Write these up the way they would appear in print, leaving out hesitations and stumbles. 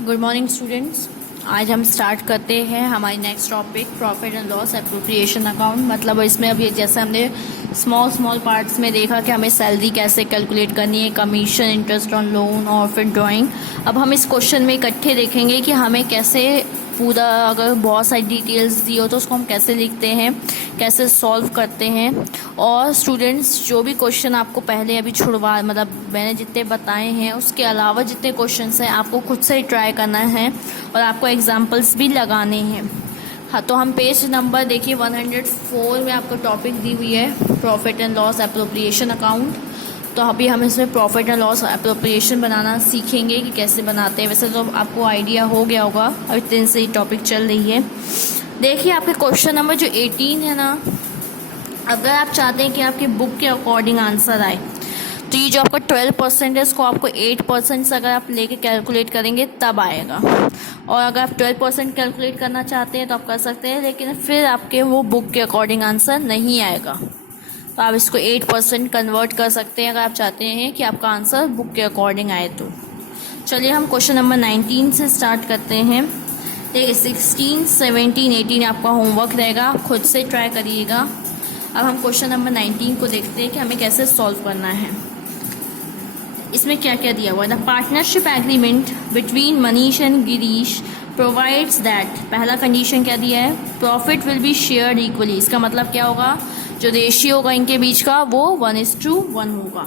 Good morning students. आज हम start करते हैं हमारी next topic profit and loss appropriation account. मतलब इसमें अभी जैसे हमने स्मॉल पार्ट्स में देखा कि हमें सैलरी कैसे कैलकुलेट करनी है, कमीशन, इंटरेस्ट ऑन लोन और फिर ड्राइंग। अब हम इस क्वेश्चन में इकट्ठे देखेंगे कि हमें कैसे पूरा, अगर बहुत सारी डिटेल्स दी हो तो उसको हम कैसे लिखते हैं, कैसे सॉल्व करते हैं। और स्टूडेंट्स जो भी क्वेश्चन आपको पहले अभी छुड़वा, मतलब मैंने जितने बताए हैं उसके अलावा जितने क्वेश्चंस हैं आपको खुद से ही ट्राई करना है और आपको एग्जांपल्स भी लगाने हैं। हाँ, तो हम पेज नंबर देखिए 104 में आपको टॉपिक दी हुई है profit and loss appropriation account. तो अभी हम इसमें प्रॉफिट एंड लॉस एप्रोप्रिएशन बनाना सीखेंगे कि कैसे बनाते हैं। वैसे तो आपको आइडिया हो गया होगा, अभी दिन से ही टॉपिक चल रही है। देखिए आपके क्वेश्चन नंबर जो 18 है ना, अगर आप चाहते हैं कि आपकी बुक के अकॉर्डिंग आंसर आए तो ये जो आपका 12% है इसको आपको 8% से अगर आप लेके कैलकुलेट करेंगे तब आएगा। और अगर आप 12% कैलकुलेट करना चाहते हैं तो आप कर सकते हैं, लेकिन फिर आपके वो बुक के अकॉर्डिंग आंसर नहीं आएगा। तो आप इसको 8% कन्वर्ट कर सकते हैं अगर आप चाहते हैं कि आपका आंसर बुक के अकॉर्डिंग आए तो। चलिए हम क्वेश्चन नंबर 19 से स्टार्ट करते हैं। देखिए 16, 17, 18 आपका होमवर्क रहेगा, खुद से ट्राई करिएगा। अब हम क्वेश्चन नंबर 19 को देखते हैं कि हमें कैसे सॉल्व करना है। इसमें क्या क्या दिया हुआ है। The partnership agreement between Manish and Girish provides that, पहला कंडीशन क्या दिया है, profit will be shared equally. इसका मतलब क्या होगा, जो रेशियो होगा इनके बीच का वो 1:1 होगा।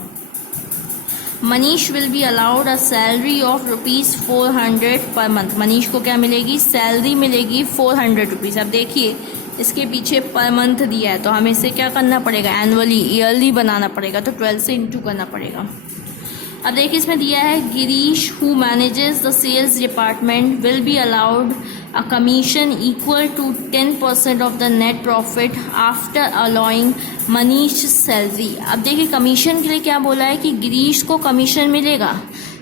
Manish will be allowed a salary of ₹400 per month. Manish को क्या मिलेगी, सैलरी मिलेगी 400 रुपीज़। अब देखिए इसके पीछे पर मंथ दिया है तो हमें इसे क्या करना पड़ेगा, एनुअली, ईयरली बनाना पड़ेगा, तो 12 से इंटू करना पड़ेगा। अब देखिए इसमें दिया है Girish who manages the sales department will be allowed a commission equal to 10% of the net profit after allowing Manish salary. अब देखिए कमीशन के लिए क्या बोला है कि गिरीश को कमीशन मिलेगा,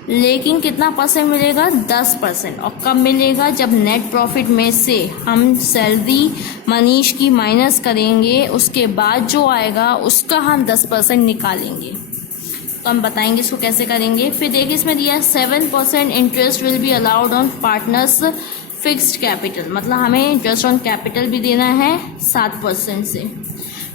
लेकिन कितना परसेंट मिलेगा, 10%। और कब मिलेगा, जब नेट प्रॉफिट में से हम सैलरी मनीष की माइनस करेंगे, उसके बाद जो आएगा उसका हम 10% निकालेंगे। तो हम बताएंगे इसको कैसे करेंगे। फिर देखिए इसमें दिया है 7% interest will be allowed on partners fixed capital, मतलब हमें इंटरेस्ट ऑन कैपिटल भी देना है 7% से।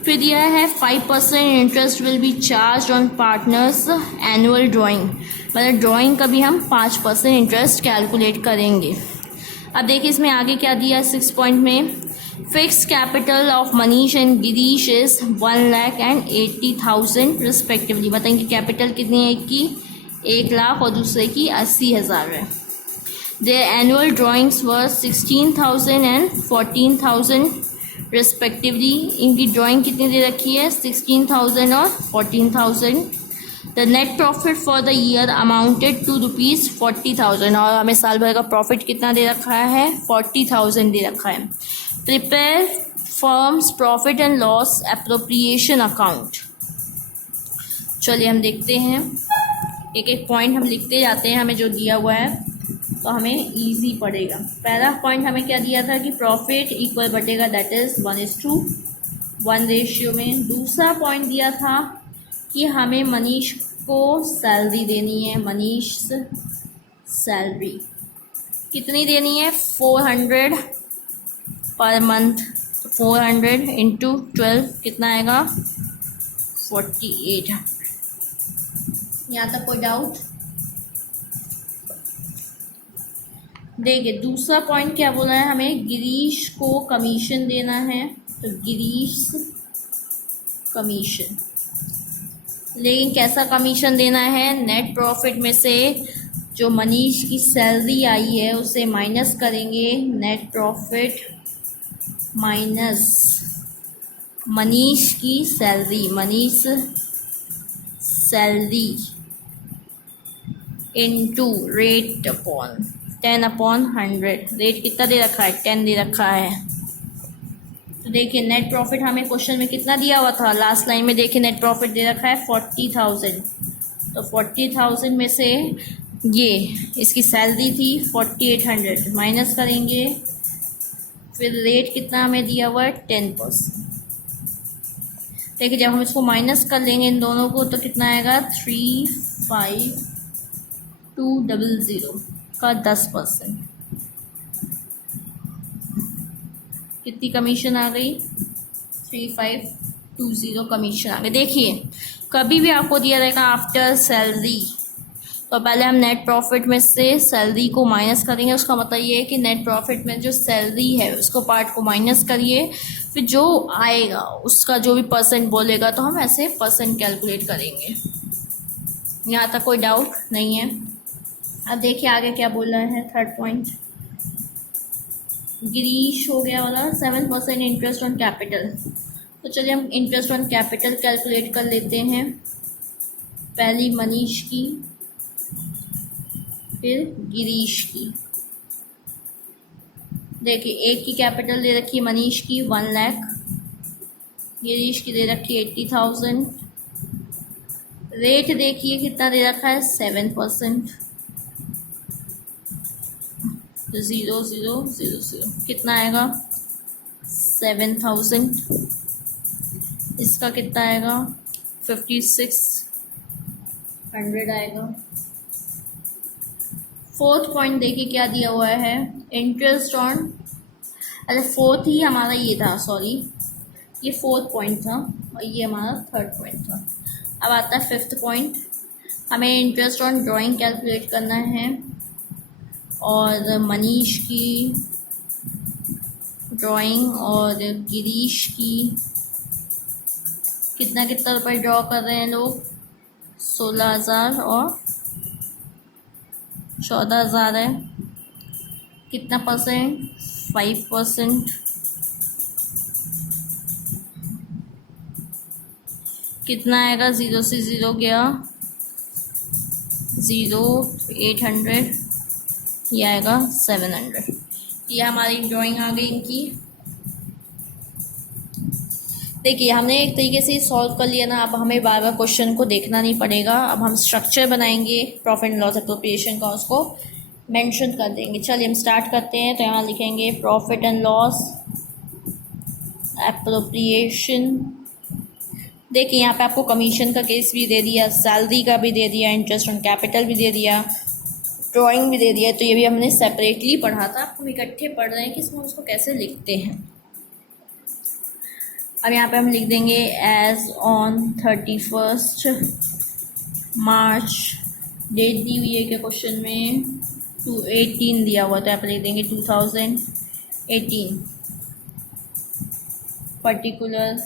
फिर दिया है 5% interest will be charge on partners annual drawing, मतलब ड्राइंग का भी हम 5% इंटरेस्ट कैलकुलेट करेंगे। अब देखिए इसमें आगे क्या दिया है 6 पॉइंट में, fix capital of Manish and Girish is 1,80,000 respectively. बताएंगे कैपिटल कितनी है, एक की 1 लाख और दूसरे की 80,000 है। There annual drawings were 16,000 and 14,000 respectively. इनकी ड्राइंग कितनी दे रखी है, 16,000 और 14,000। The net profit for the year amounted to ₹40,000, और हमें साल भर का प्रॉफिट कितना दे रखा है, 40,000 दे रखा है। Prepare firms profit and loss appropriation account. चलिए हम देखते हैं, एक एक पॉइंट हम लिखते जाते हैं हमें जो दिया हुआ है, तो हमें इजी पड़ेगा। पहला पॉइंट हमें क्या दिया था कि प्रॉफिट इक्वल बटेगा, दैट इज 1:1 रेशियो में। दूसरा पॉइंट दिया था कि हमें मनीष को सैलरी देनी है, मनीष सैलरी कितनी देनी है, 400 पर मंथ। तो 400 इंटू 12 कितना आएगा, 4800। यहाँ तक कोई डाउट? देखिए दूसरा पॉइंट क्या बोला है, हमें गिरीश को कमीशन देना है, तो गिरीश कमीशन, लेकिन कैसा कमीशन देना है, नेट प्रॉफिट में से जो मनीष की सैलरी आई है उसे माइनस करेंगे, नेट प्रॉफिट माइनस मनीष की salary, Manish salary into rate upon 10/100। Rate कितना दे रखा है, 10 दे रखा है। तो देखिए नेट प्रॉफिट हमें क्वेश्चन में कितना दिया हुआ था, लास्ट लाइन में देखिए नेट प्रॉफिट दे रखा है 40,000। तो 40,000 में से ये इसकी सैलरी थी 4800, माइनस करेंगे, फिर रेट कितना हमें दिया हुआ है 10%। देखिए जब हम इसको माइनस कर लेंगे इन दोनों को तो कितना आएगा, 35200। का 10%। कितनी कमीशन आ गई? 3520 कमीशन आ गई। देखिए कभी भी आपको दिया रहेगा आफ्टर सैलरी, तो पहले हम नेट प्रॉफिट में से सैलरी को माइनस करेंगे। उसका मतलब ये है कि नेट प्रॉफिट में जो सैलरी है उसको पार्ट को माइनस करिए, फिर जो आएगा उसका जो भी परसेंट बोलेगा तो हम ऐसे परसेंट कैलकुलेट करेंगे। यहाँ तक कोई डाउट नहीं है? अब देखिए आगे क्या बोला है। थर्ड पॉइंट गिरीश हो गया वाला 7% इंटरेस्ट ऑन कैपिटल। तो चलिए हम इंटरेस्ट ऑन कैपिटल कैलकुलेट कर लेते हैं। पहली मनीष की, फिर गिरीश की। देखिए एक की कैपिटल दे रखी है मनीष की 1 लाख, गिरीश की दे रखी है 80,000। रेट देखिए कितना दे रखा है 7%। तो 0,000 कितना आएगा 7,000। इसका कितना आएगा 5,600 आएगा। फोर्थ पॉइंट देखिए क्या दिया हुआ है, इंटरेस्ट ऑन, अच्छा फोर्थ ही हमारा ये था, सॉरी ये फोर्थ पॉइंट था और ये हमारा थर्ड पॉइंट था। अब आता है फिफ्थ पॉइंट, हमें इंटरेस्ट ऑन ड्राइंग कैलकुलेट करना है और मनीष की ड्राइंग और गिरीश की कितना कितना रुपये ड्रॉ कर रहे हैं लोग, 16,000 और 14,000 है। कितना परसेंट? 5%। कितना आएगा? 0 से 0 गया 0, 800, ये आएगा 700। ये हमारी ड्राइंग आ गई इनकी। देखिए हमने एक तरीके से सॉल्व कर लिया ना, अब हमें बार बार क्वेश्चन को देखना नहीं पड़ेगा। अब हम स्ट्रक्चर बनाएंगे प्रॉफिट एंड लॉस एप्रोप्रिएशन का, उसको मेंशन कर देंगे। चलिए हम स्टार्ट करते हैं। तो यहाँ लिखेंगे प्रॉफिट एंड लॉस एप्रोप्रिएशन। देखिए यहाँ पे आपको कमीशन का केस भी दे दिया, सैलरी का भी दे दिया, इंटरेस्ट ऑन कैपिटल भी दे दिया, ड्राइंग भी दे दिया। तो ये भी हमने सेपरेटली पढ़ा था, हम इकट्ठे पढ़ रहे हैं कि इसमें उसको कैसे लिखते हैं। अब यहाँ पे हम लिख देंगे एज ऑन 31 मार्च, डेट दी हुई है कि क्वेश्चन में 2018 दिया हुआ, तो यहाँ पे लिख देंगे 2018। Particular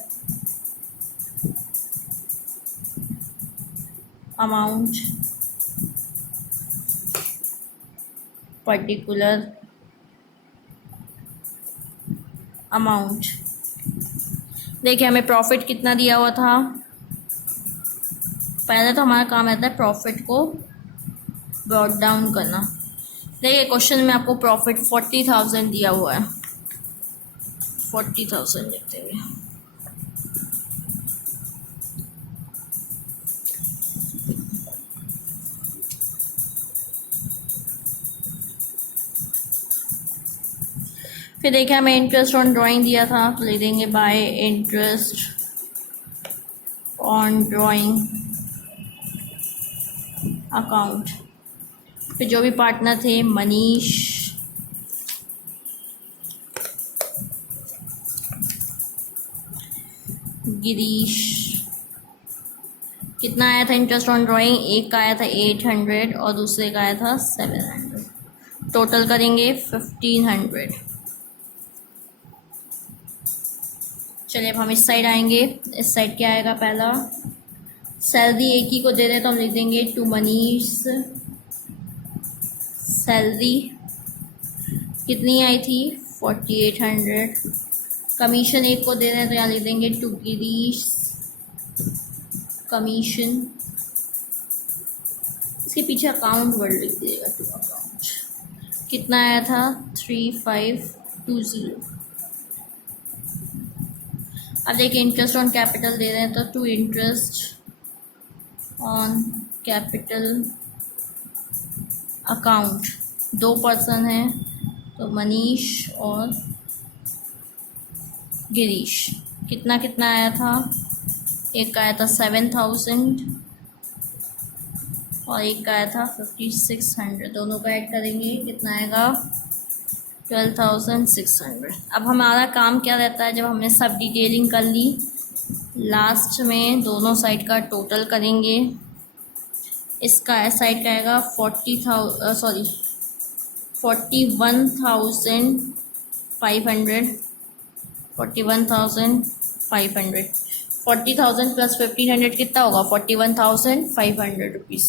amount, particular amount. देखिए हमें प्रॉफिट कितना दिया हुआ था, पहले तो हमारा काम रहता है प्रॉफिट को ब्रॉट डाउन करना। देखिए क्वेश्चन में आपको प्रॉफिट 40,000 दिया हुआ है, 40,000 लिखते हुए। फिर देखिए हमें इंटरेस्ट ऑन ड्राइंग दिया था, तो लिख देंगे bye interest on drawing account. फिर जो भी पार्टनर थे मनीष, गिरीश, कितना आया था इंटरेस्ट ऑन ड्राइंग? एक का आया था 800 और दूसरे का आया था 700। टोटल करेंगे 1,500। चलिए अब हम इस साइड आएंगे। इस साइड क्या आएगा? पहला सैलरी एक ही को दे रहे तो हम लिख देंगे टू मनीष सैलरी कितनी आई थी 4,800। कमीशन एक को दे रहे हैं तो यहाँ लिख देंगे टू गिरीश कमीशन। इसके पीछे अकाउंट वर्ड लिख दीजिएगा, टू अकाउंट। कितना आया था 3,520। अब देखिए इंटरेस्ट ऑन कैपिटल दे रहे हैं तो to interest on capital account. 2 person हैं तो मनीष और गिरीश। कितना कितना आया था? एक का आया था 7,000 और एक का आया था 5600, दोनों का ऐड करेंगे कितना आएगा 12,600। अब हमारा काम क्या रहता है, जब हमने सब डिटेलिंग कर ली, लास्ट में दोनों साइड का टोटल करेंगे। इसका इस साइड का आएगा 41,500, 41,500, 40,000 प्लस 1,500 कितना होगा 41,500 रुपीज़।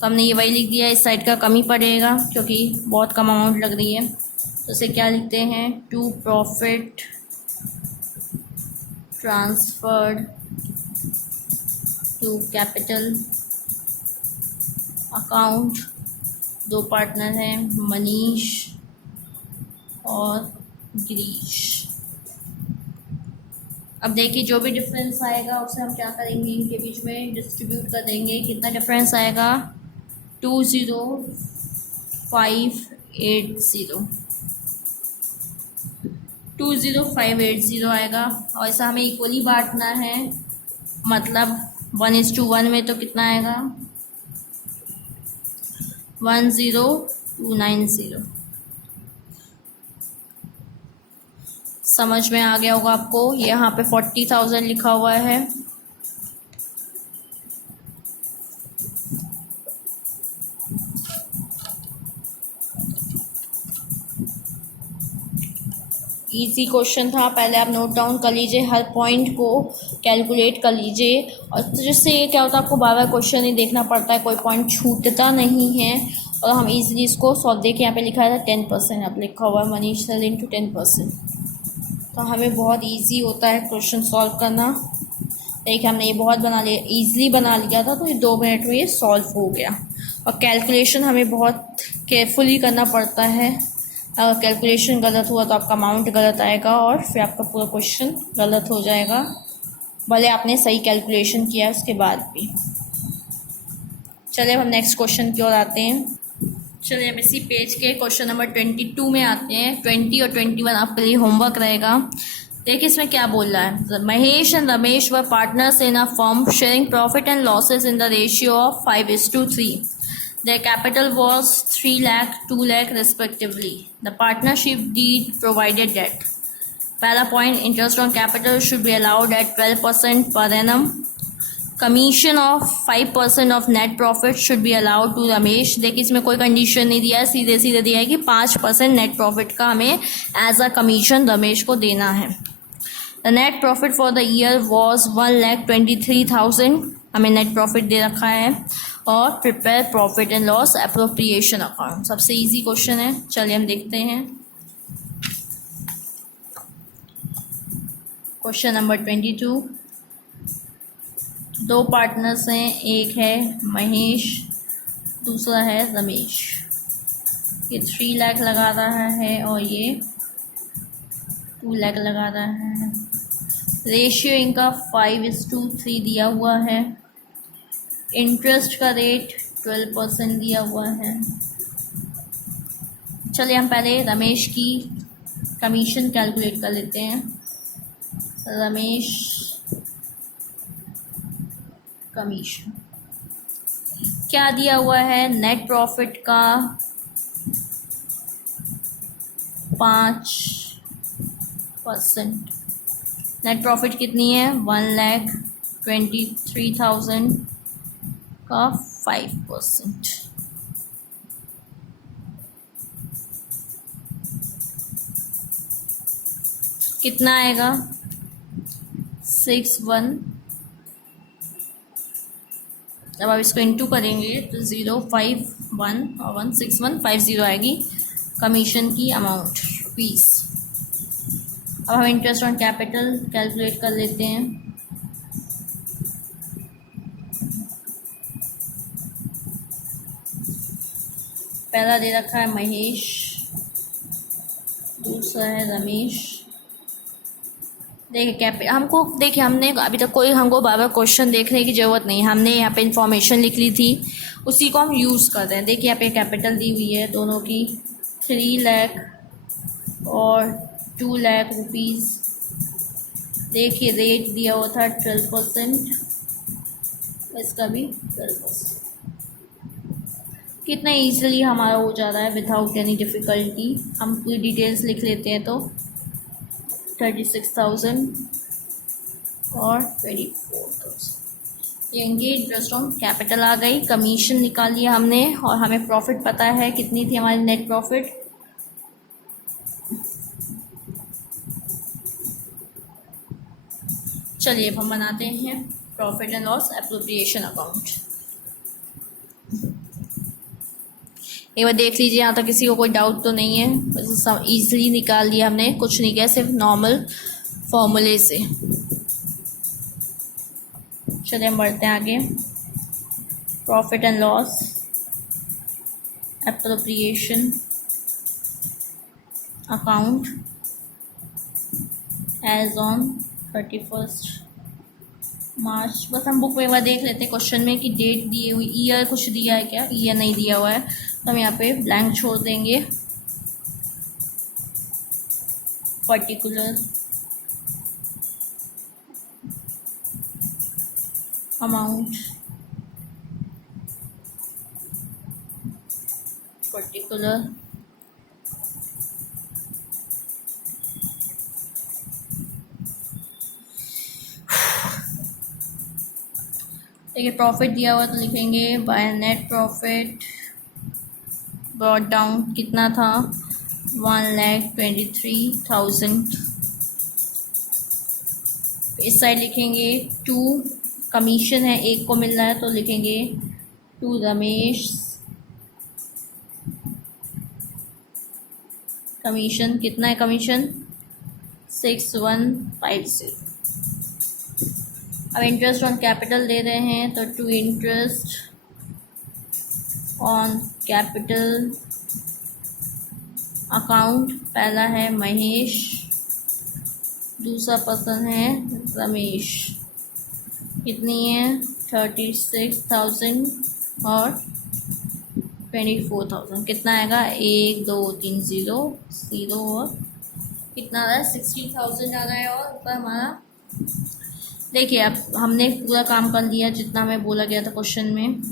तो हमने ये वही लिख दिया, इस साइड का कम ही पड़ेगा क्योंकि बहुत कम अमाउंट लग रही है। तो इसे क्या लिखते हैं, to profit transferred to capital account. दो पार्टनर हैं, मनीष और गिरीश। अब देखिए जो भी डिफरेंस आएगा उसे हम क्या करेंगे, इनके बीच में डिस्ट्रीब्यूट कर देंगे। कितना डिफरेंस आएगा 20580, 20580 आएगा। और ऐसा हमें इक्वली बांटना है, मतलब 1:1 में तो कितना आएगा 10290। समझ में आ गया होगा आपको। यहाँ पे 40,000 लिखा हुआ है। इजी क्वेश्चन था, पहले आप नोट डाउन कर लीजिए, हर पॉइंट को कैलकुलेट कर लीजिए। और जिससे ये क्या होता है, आपको बार बार क्वेश्चन नहीं देखना पड़ता है, कोई पॉइंट छूटता नहीं है और हम इजीली इसको सॉल्व। देखिए यहाँ पे लिखा है 10%, अब लिखा हुआ है मनीष सर इंटू 10%। तो हमें बहुत इजी होता है क्वेश्चन सॉल्व करना। देखिए हमने ये बहुत बना लिया, ईजिली बना लिया था, तो ये 2 मिनट में ये सॉल्व हो गया। और कैलकुलेशन हमें बहुत केयरफुली करना पड़ता है, अगर कैलकुलेशन गलत हुआ तो आपका अमाउंट गलत आएगा और फिर आपका पूरा क्वेश्चन गलत हो जाएगा, भले आपने सही कैलकुलेशन किया उसके बाद भी। चलिए अब हम नेक्स्ट क्वेश्चन की ओर आते हैं। चलिए अब इसी पेज के क्वेश्चन नंबर 22 में आते हैं। 20 और 21 आपके लिए होमवर्क रहेगा। देखिए इसमें क्या बोल रहा है, Mahesh and Ramesh were partners in a firm sharing profit and losses in the ratio of 5:3। Their capital was 3 lakh, 2 lakh respectively. The partnership deed provided that पहला point, interest on capital should be allowed at 12% per annum. Commission of 5% of net profit should be allowed to Ramesh. देखिए इसमें कोई condition नहीं दिया है, सीधे सीधे दिया है कि 5% नेट प्रॉफिट का हमें एज अ कमीशन रमेश को देना है। The net profit for the year was 1,23,000, हमें नेट प्रॉफिट दे रखा है। और prepare profit and loss appropriation account, सबसे इजी क्वेश्चन है। चलिए हम देखते हैं क्वेश्चन नंबर 22। दो पार्टनर्स हैं, एक है महेश, दूसरा है रमेश। ये 3 लाख लगा रहा है और ये 2 लाख लगा रहा है। रेशियो इनका 5:3 दिया हुआ है। इंटरेस्ट का रेट 12% दिया हुआ है। चलिए हम पहले रमेश की कमीशन कैलकुलेट कर लेते हैं। रमेश कमीशन क्या दिया हुआ है, नेट प्रॉफिट का 5%। नेट प्रॉफिट कितनी है 1,23,000 का 5%। कितना आएगा 61। जब आप इसको इंटू करेंगे तो 051 और 16150 आएगी कमीशन की अमाउंट रुपीज़। अब हम इंटरेस्ट ऑन कैपिटल कैलकुलेट कर लेते हैं। पहला दे रखा है महेश, दूसरा है रमेश। देखिए हमने अभी तक कोई हमको बार बार क्वेश्चन देखने की ज़रूरत नहीं, हमने यहाँ पे इंफॉर्मेशन लिख ली थी, उसी को हम यूज़ कर रहे हैं। देखिए यहाँ पे कैपिटल दी हुई है दोनों की 3 लाख और 2 लाख रुपीज़। देखिए रेट दिया हुआ था 12%, इसका भी 12%। कितना ईजिली हमारा हो जा रहा है विदाउट एनी डिफ़िकल्टी। हम पूरी डिटेल्स लिख लेते हैं तो 36,000 और 24,000 लेंगे। इंटरेस्ट ऑन कैपिटल आ गई, कमीशन निकाल लिया हमने और हमें प्रॉफिट पता है कितनी थी हमारी नेट प्रॉफिट। चलिए अब हम बनाते हैं profit and loss appropriation account. एक बार देख लीजिए यहाँ तक किसी को कोई डाउट तो नहीं है, सब ईजिली निकाल लिया हमने, कुछ नहीं किया, सिर्फ नॉर्मल फॉर्मूले से। चलिए हम बढ़ते हैं आगे। Profit and loss appropriation account as on 31 March. बस हम बुक में एक बार देख लेते हैं क्वेश्चन में कि डेट दी हुई, ईयर कुछ दिया है क्या, ईयर नहीं दिया हुआ है तो हम यहाँ पे ब्लैंक छोड़ देंगे। पर्टिकुलर अमाउंट, पर्टिकुलर देखिए प्रॉफिट दिया हुआ तो लिखेंगे by net profit brought down कितना था 1,23,000। इस साइड लिखेंगे 2 कमीशन है, एक को मिल रहा है तो लिखेंगे 2 रमेश कमीशन। कितना है कमीशन 6,150। अब इंटरेस्ट ऑन कैपिटल दे रहे हैं तो 2 इंटरेस्ट ऑन कैपिटल अकाउंट, पहला है महेश, दूसरा पर्सन है रमेश। कितनी है 36,000 और 24,000। कितना आएगा 1 2 3 0 0 और कितना आ रहा है 60,000 आ रहा है। और ऊपर हमारा देखिए अब हमने पूरा काम कर लिया जितना हमें बोला गया था क्वेश्चन में।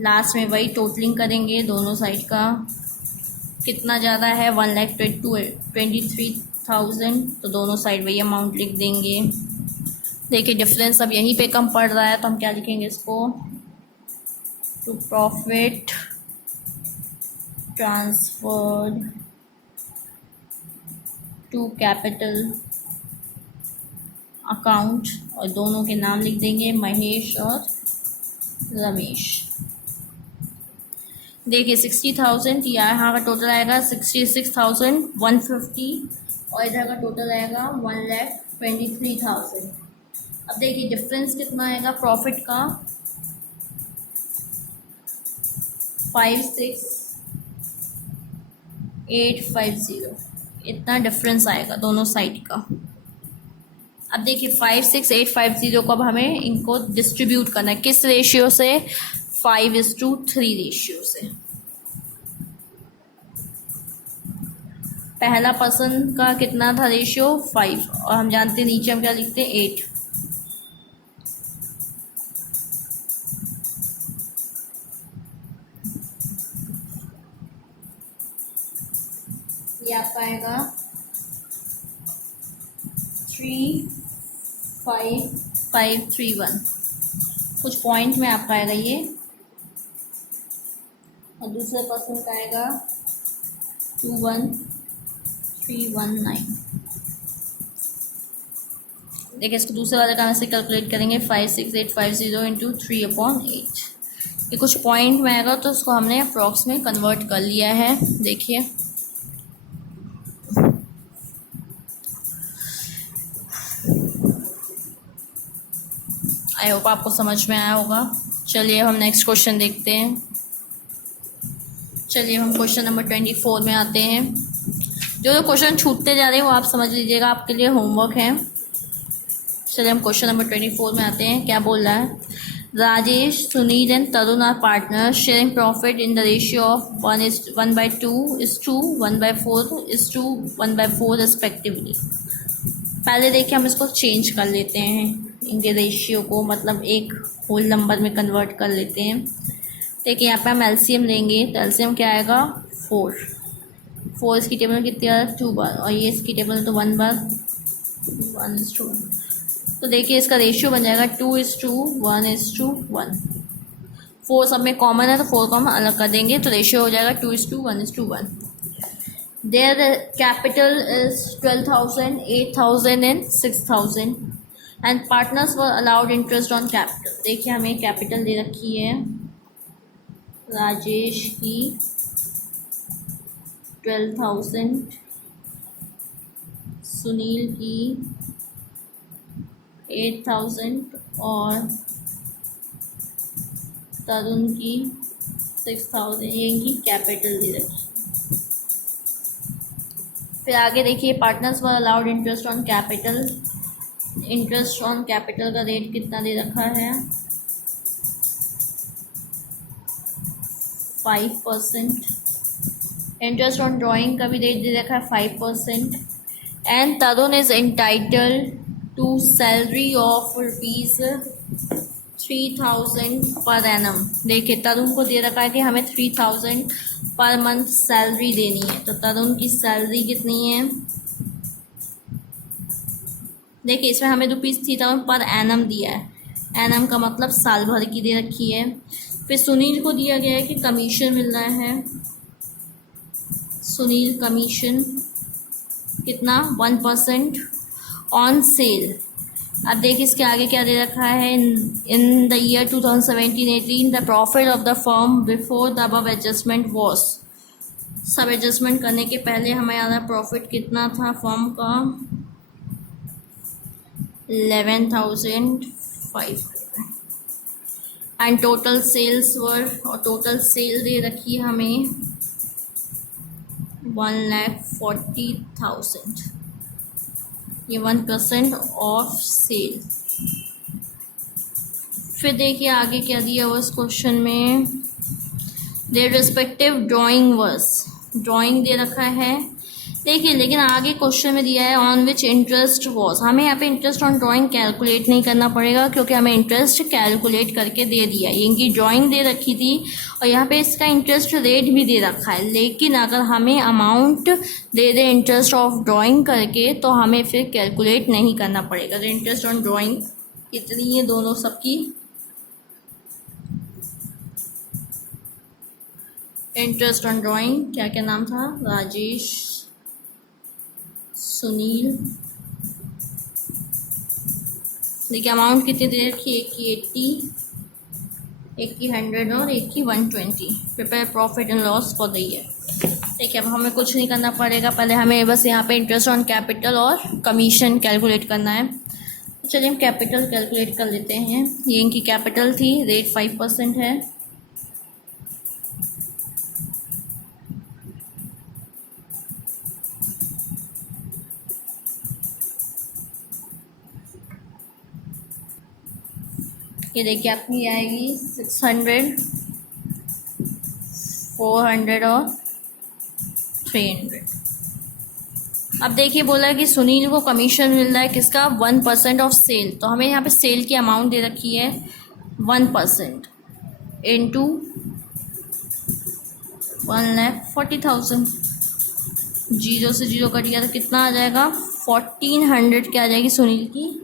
लास्ट में वही टोटलिंग करेंगे दोनों साइड का, कितना ज़्यादा है 1,23,000 तो दोनों साइड वही अमाउंट लिख देंगे। देखिए डिफरेंस अब यहीं पे कम पड़ रहा है तो हम क्या लिखेंगे इसको, to profit transferred to capital account और दोनों के नाम लिख देंगे महेश और रमेश। देखिए 60,000 यहाँ का टोटल आएगा 66,150 और इधर का टोटल आएगा 1,23,000। अब देखिए डिफरेंस कितना आएगा प्रॉफिट का 56,850, इतना डिफरेंस आएगा दोनों साइड का। अब देखिए 56,850 को अब हमें इनको डिस्ट्रीब्यूट करना है, किस रेशियो से 5:3 रेशियो से। पहला पर्सन का कितना था रेशियो 5 और हम जानते हैं नीचे हम क्या लिखते हैं 8। ये आपका आएगा 35531, कुछ पॉइंट में आपका आएगा ये। और दूसरे पर्सन का आएगा 21319। देखिए इसको दूसरे वाले काम से कैलकुलेट करेंगे 56,850 इंटू 3/8। ये कुछ पॉइंट में आएगा तो उसको हमने अप्रॉक्स में कन्वर्ट कर लिया है। देखिए आई होप आपको समझ में आया होगा। चलिए हम नेक्स्ट क्वेश्चन देखते हैं। चलिए हम क्वेश्चन नंबर 24 में आते हैं। जो क्वेश्चन छूटते जा रहे हैं वो आप समझ लीजिएगा, आपके लिए होमवर्क है। चलिए हम क्वेश्चन नंबर 24 में आते हैं। क्या बोल रहा है, Rajesh, Sunil and Tarun are partner sharing profit in the ratio of 1:2 1/4 respectively. पहले देखिए हम इसको चेंज कर लेते हैं, इनके रेशियो को, मतलब एक होल नंबर में कन्वर्ट कर लेते हैं। देखिए यहाँ पे हम एलसीएम लेंगे तो एलसीएम क्या आएगा 4 इसकी टेबल कितनी बार 2 बार और ये इसकी टेबल तो 1 बार 1:1। तो देखिए इसका रेशियो बन जाएगा 2:1:1। 4 सब में कॉमन है तो 4 को हम अलग कर देंगे तो रेशियो हो जाएगा 2:1:1। Their capital is 12,000, 8,000 and 6,000 and partners were allowed interest on capital. देखिए हमें कैपिटल दे रखी है राजेश की 12,000, सुनील की 8,000 और तरुण की 6,000। ये इनकी कैपिटल दे रखी। फिर आगे देखिए partners were allowed interest on capital. Interest on capital का रेट कितना दे रखा है 5%। इंटरेस्ट ऑन ड्राइंग का भी रेट दे रखा है 5%। And Tarun is entitled to salary of ₹3,000 per annum. देखिए तरुण को दे रखा है कि हमें 3,000 पर मंथ सैलरी देनी है। तो तरुण की सैलरी कितनी है, देखिए इसमें हमें ₹3,000 पर एनम दिया है। एनम का मतलब साल भर की दे रखी है। फिर सुनील को दिया गया है कि कमीशन मिल रहा है। सुनील कमीशन कितना 1% ऑन सेल। अब देखिए इसके आगे क्या दे रखा है in the year 2017-18 the profit of the firm before the above adjustment was. सब एडजस्टमेंट करने के पहले हमारा प्रॉफिट कितना था फर्म का 11,500 एंड टोटल सेल्स वर, और टोटल सेल दे रखी है हमें 1,40,000। ये 1% ऑफ सेल। फिर देखिए आगे क्या दिया हुआ इस क्वेश्चन में their respective drawing verse. Drawing दे रखा है देखिए, लेकिन आगे क्वेश्चन में दिया है ऑन विच इंटरेस्ट वॉज। हमें यहाँ पे इंटरेस्ट ऑन ड्राइंग कैलकुलेट नहीं करना पड़ेगा क्योंकि हमें इंटरेस्ट कैलकुलेट करके दे दिया। इनकी ड्राइंग दे रखी थी और यहाँ पे इसका इंटरेस्ट रेट भी दे रखा है, लेकिन अगर हमें amount they they interest of drawing करके तो हमें फिर कैलकुलेट नहीं करना पड़ेगा। तो इंटरेस्ट ऑन ड्राइंग कितनी है दोनों सबकी, इंटरेस्ट ऑन ड्राइंग क्या क्या नाम था राजेश, सुनील। देखिए अमाउंट कितनी दे रखी है, एक की 80, एक की 100 और एक की 120। Prepare profit and loss for the year. देखिए अब हमें कुछ नहीं करना पड़ेगा, पहले हमें बस यहाँ पे इंटरेस्ट ऑन कैपिटल और कमीशन कैलकुलेट करना है। तो चलिए हम कैपिटल कैलकुलेट कर लेते हैं। ये इनकी कैपिटल थी, रेट 5% है। ये देखिए आपकी आएगी 600, 400 और 300। अब देखिए बोला है कि सुनील को कमीशन मिल रहा है किसका 1% ऑफ सेल। तो हमें यहाँ पे सेल की अमाउंट दे रखी है 1% इंटू 1,40,000। 0 से 0 कट गया तो कितना आ जाएगा 1,400 क्या आ जाएगी सुनील की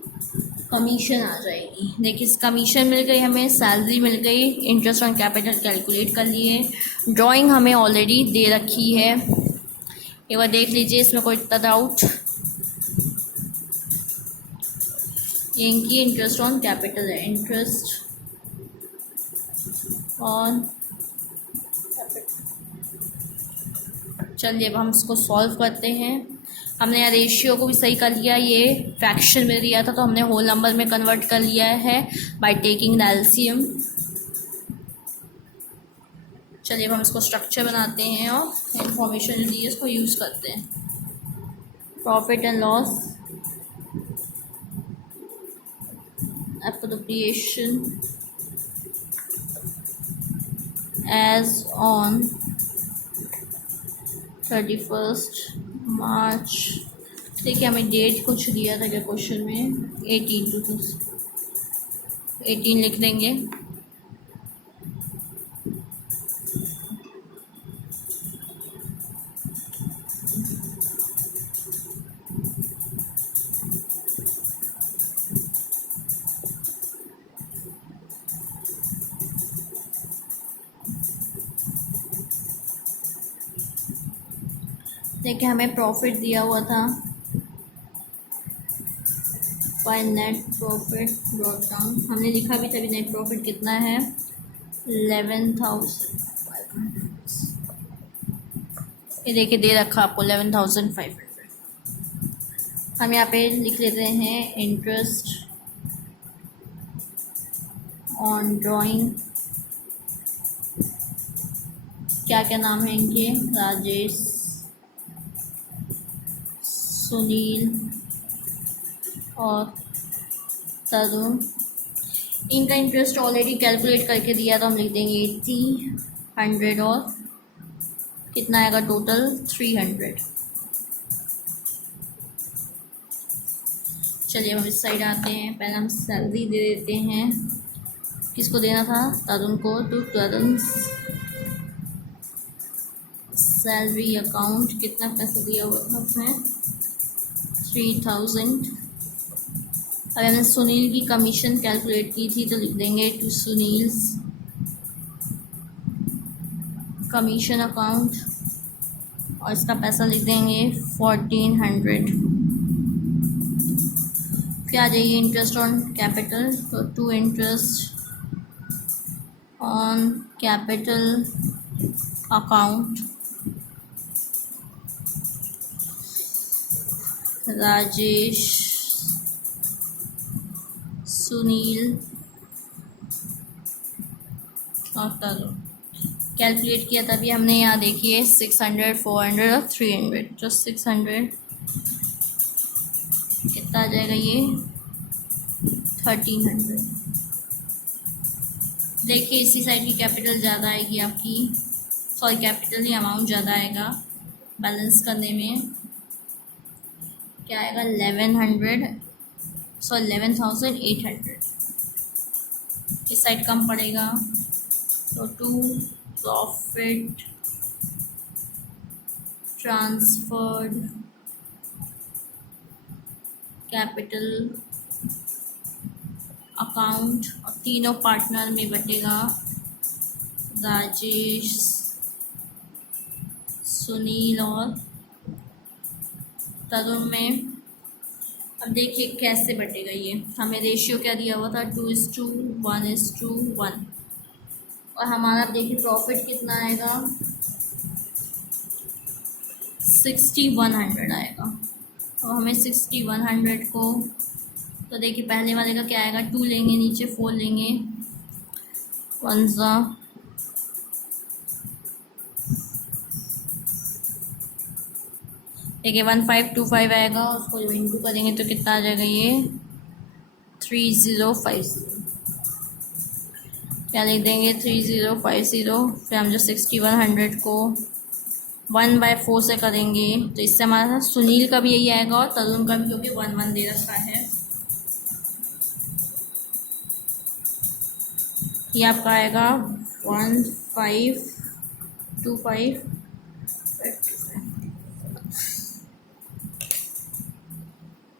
कमीशन आ जाएगी। देखिए इस कमीशन मिल गई, हमें सैलरी मिल गई, इंटरेस्ट ऑन कैपिटल कैलकुलेट कर लिए, ड्राइंग हमें ऑलरेडी दे रखी है। एक बार देख लीजिए इसमें कोई इतना डाउट। ये इनकी इंटरेस्ट ऑन कैपिटल है, इंटरेस्ट ऑन कैपिटल। चलिए अब हम इसको सॉल्व करते हैं। हमने यहाँ रेशियो को भी सही कर लिया, ये फ्रैक्शन में दिया था तो हमने होल नंबर में कन्वर्ट कर लिया है बाय टेकिंग द एलसीएम। चलिए अब हम इसको स्ट्रक्चर बनाते हैं और इंफॉर्मेशन जो दी है इसको यूज़ करते हैं। Profit and loss, appropriation as on 31 March. देखिए हमें डेट कुछ दिया था क्या क्वेश्चन में 18 लिख देंगे। देखिए हमें प्रॉफिट दिया हुआ था by net profit brought down, हमने लिखा भी तभी नेट प्रॉफिट कितना है 11,500। ये देखिए दे रखा आपको 11,500। हम यहाँ पे लिख लेते हैं इंटरेस्ट ऑन ड्राइंग, क्या क्या नाम है इनके, राजेश, सुनील और तरुण। इनका इंटरेस्ट ऑलरेडी कैलकुलेट करके दिया तो हम लिख देंगे 80, 100 और कितना आएगा टोटल 300। चलिए हम इस साइड आते हैं, पहले हम सैलरी दे देते हैं, किसको देना था, तरुण को, तो तरुण सैलरी अकाउंट कितना पैसा दिया हुआ था उसमें 3,000। अब हमने सुनील की कमीशन कैलकुलेट की थी तो लिख देंगे टू सुनील्स कमीशन अकाउंट और इसका पैसा लिख देंगे 1,400। फिर आ जाइए इंटरेस्ट ऑन कैपिटल, तो to interest on capital account Rajesh, Sunil और तरुण। कैलकुलेट किया तभी हमने यहाँ देखिए 600, 400 और 300, जो 600 कितना आ जाएगा ये 1,300। देखिए इसी साइड की कैपिटल ज़्यादा आएगी आपकी, सॉरी कैपिटल ही अमाउंट ज़्यादा आएगा बैलेंस करने में, क्या आएगा 11,800। इस साइड कम पड़ेगा तो to profit transferred capital account और तीनों पार्टनर में बटेगा राजेश, सुनील और तरुण में। अब देखिए कैसे बटेगा ये, हमें रेशियो क्या दिया हुआ था 2:1:1 और हमारा देखिए प्रॉफिट कितना आएगा 6,100 आएगा। और हमें 6,100 को तो देखिए पहले वाले का क्या आएगा 2 लेंगे, नीचे 4 लेंगे, 1 देखिए 1,525 आएगा, उसको जब इंटू करेंगे तो कितना आ जाएगा ये 3050। क्या लिख देंगे 3050। फिर हम जो 6,100 को 1/4 से करेंगे तो इससे हमारा सुनील का भी यही आएगा और तरुण का भी, क्योंकि 1 दे रखा है। ये आपका आएगा 1,525।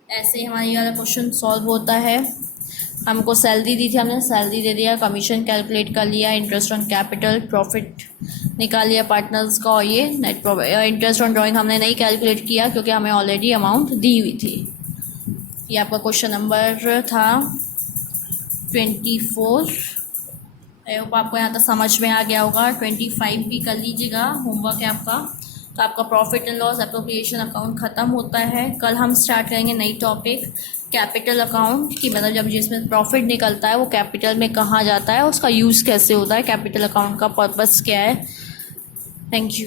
ऐसे ही हमारा ये वाला क्वेश्चन सॉल्व होता है। हमको सैलरी दी थी, हमने सैलरी दे दिया, कमीशन कैलकुलेट कर लिया, इंटरेस्ट ऑन कैपिटल, प्रॉफिट निकाल लिया पार्टनर्स का, और ये नेट इंटरेस्ट ऑन ड्राइंग हमने नहीं कैलकुलेट किया क्योंकि हमें ऑलरेडी अमाउंट दी हुई थी। ये आपका क्वेश्चन नंबर था 24। आई होप आपको यहाँ तक समझ में आ गया होगा। 25 भी कर लीजिएगा, होमवर्क है आपका। तो आपका profit and loss appropriation account ख़त्म होता है। कल हम स्टार्ट करेंगे नई टॉपिक कैपिटल अकाउंट की, मतलब जब जिसमें प्रॉफिट निकलता है वो कैपिटल में कहाँ जाता है, उसका यूज़ कैसे होता है, कैपिटल अकाउंट का पर्पस क्या है। Thank you.